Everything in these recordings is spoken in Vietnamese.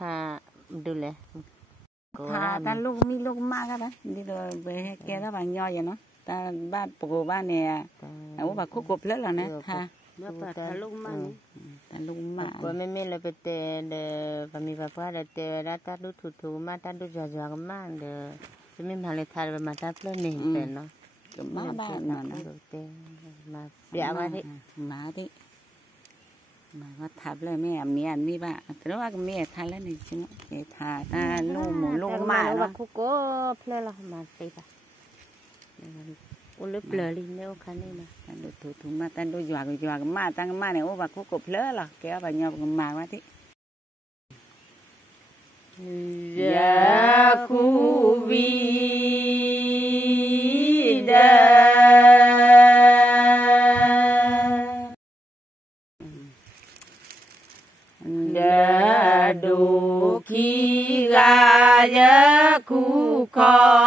thà được lẽ thà ta lúc mi lúc ma cái đó đi rồi về kia đó bằng nho vậy nó ta ba bồ ba nè ủa bà khúc cục lớn là nè thà ta lúc mà ta lúc ma của mình là bị tè để và mình vào để tè đã ta đút thủ mà ta đút giò mà để mình mà lại thà mà ta lên nền để nó má ba mà nó mà bịa mà thế má thế mà có thà lên mẹ mi ba thế đó mẹ thà lên này chứ để thà ta lu mà nó khúc cố ple là mà thế ta ô lớp ple đi nếu khán này mà thủ mà ta đôi giò mà tăng mà này ô bà khúc cục lớn là kéo bà nhau mà quá thế dạ khu vi đa đa đủ khi ga ya khu kho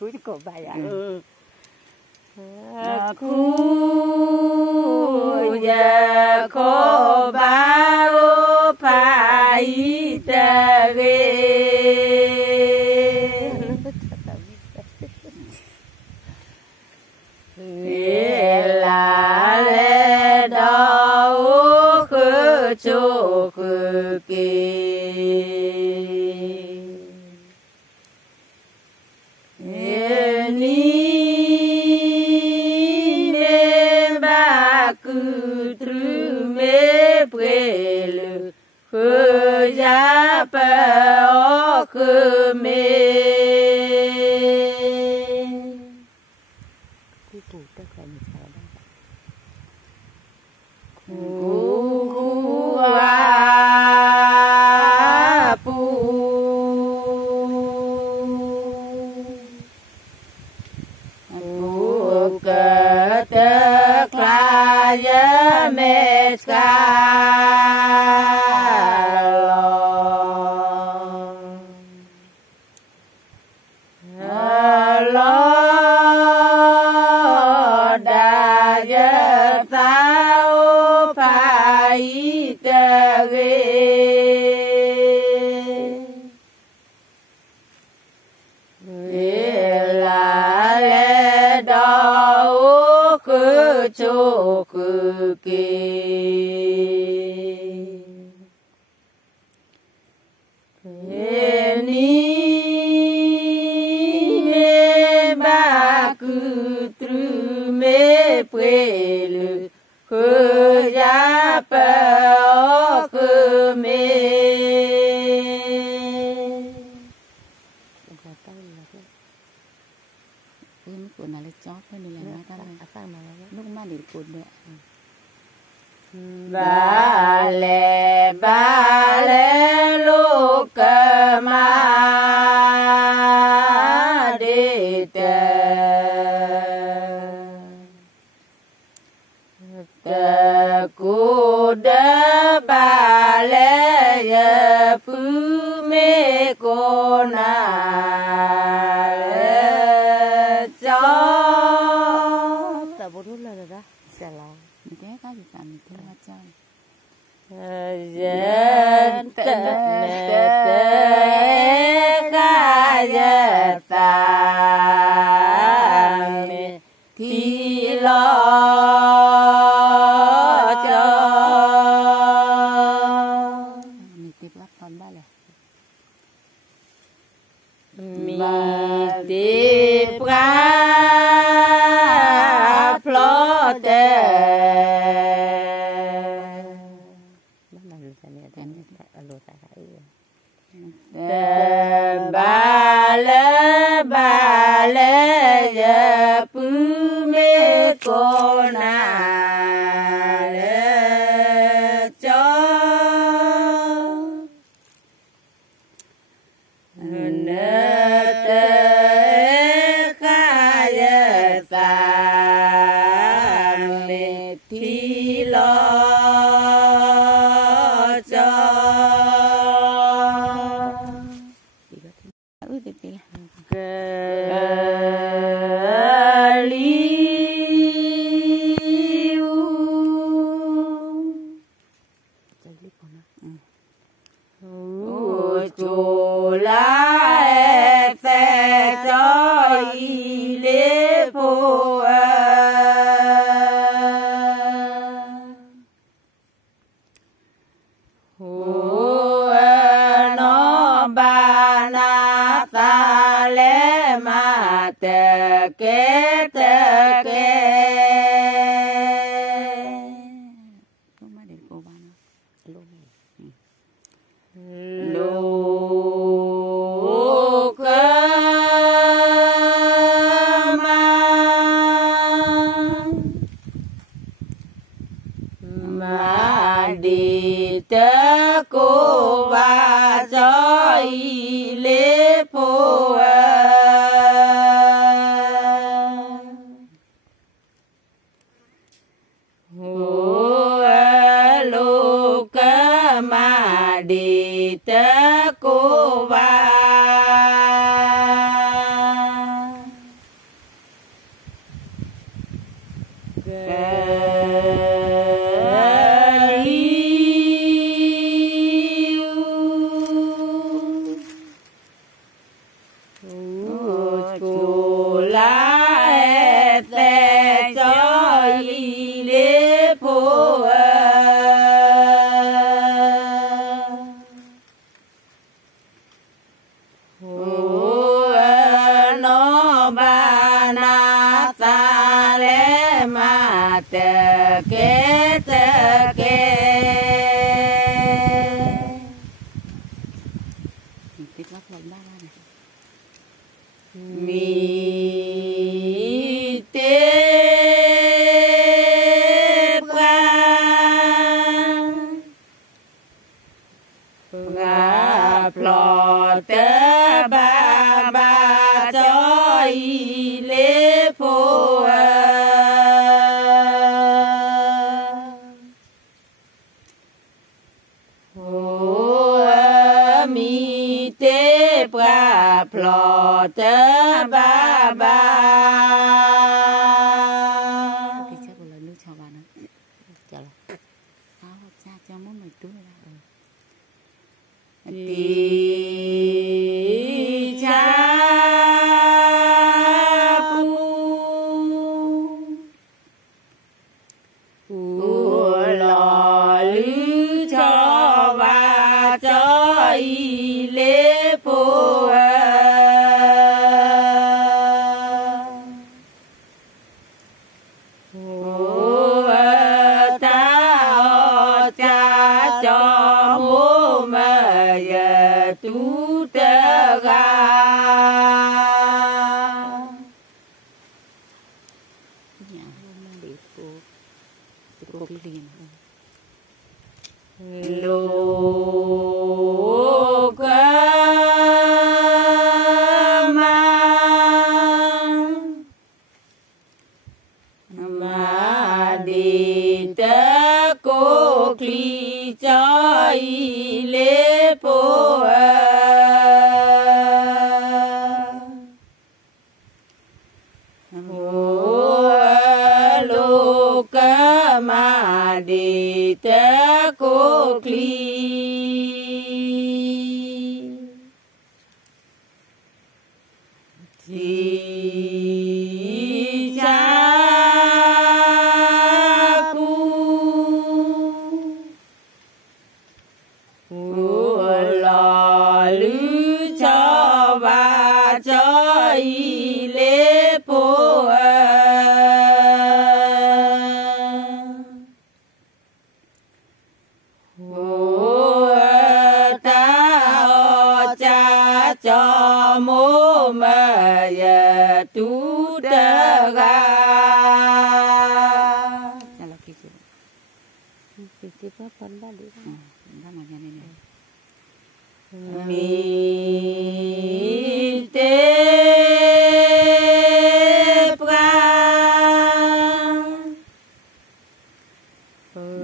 Cứ cổ bài à khu ya ko ba o pai ta ge la le do khu chu khu ki ba lê lu cơ ma đi tê cu đê ba lê ya pu me cô na cho ta bố rút lên rồi đó sẽ làm cái gì làm thế mà cho dân cô kli cho y lê po cho mô mà giờ tu đa ga chả là cái Chị có phần ba đi đó mà nhà này này mi tê pra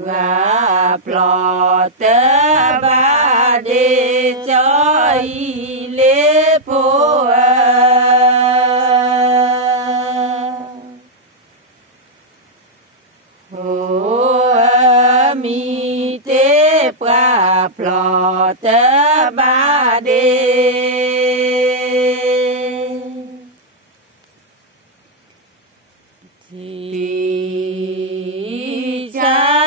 và plọ tê ba để cho y lê po mi tê pra plọ tê ba để thì cha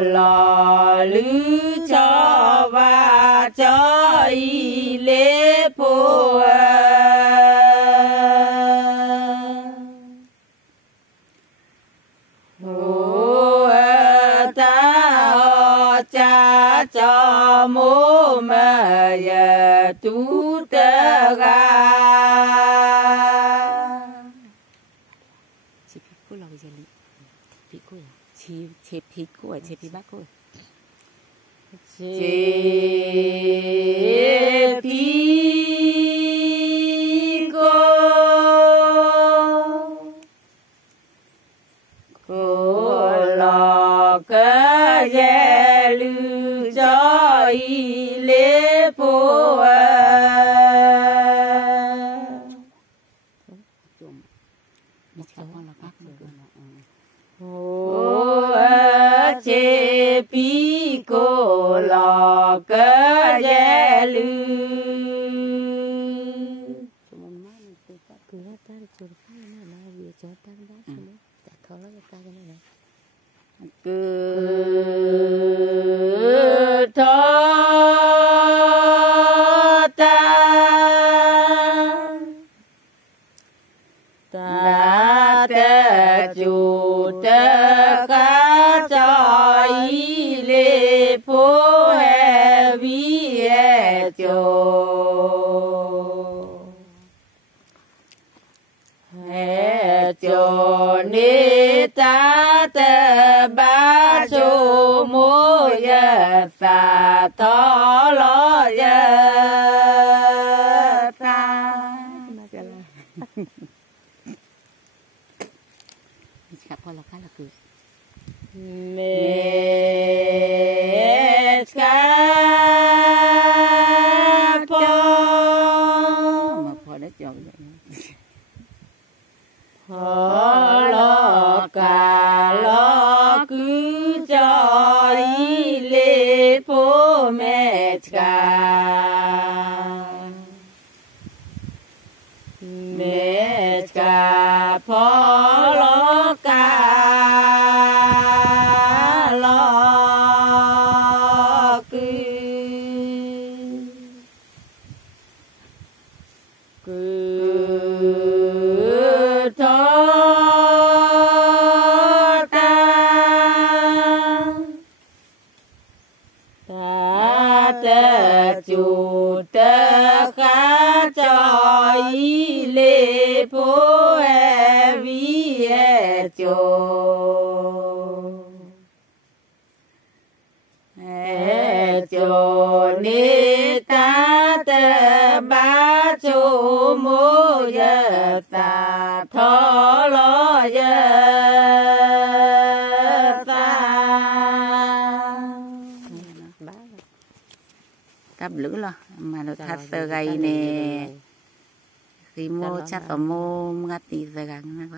lò lư cho và cho y lê po ta cha cho mô mà giờ tu tơ ga chị cô lo gì chị cô chị cô chị bác cô chị cô lò cơ dè lư cho y lê po chê pi cô lò cơ dè lư cứ thọ ta ta tê chủ tê cá cho y lê po he vi he cho ni ta tê ba cho mô ya sa tho lo ya sa Kak pola kala ku me ska po mà po để cho vậy lo cả lo cứ cho y lê po me ska me ska po lo cả lo cứ thọ ta tê chủ tê khá cho y lê po e vi e cho ni ta tê ba cho mô ya ta tho lo ya cặp lữ lo mà nó thắt sơ gầy nè khi mô chắc ở mô ngắt tí giờ gắng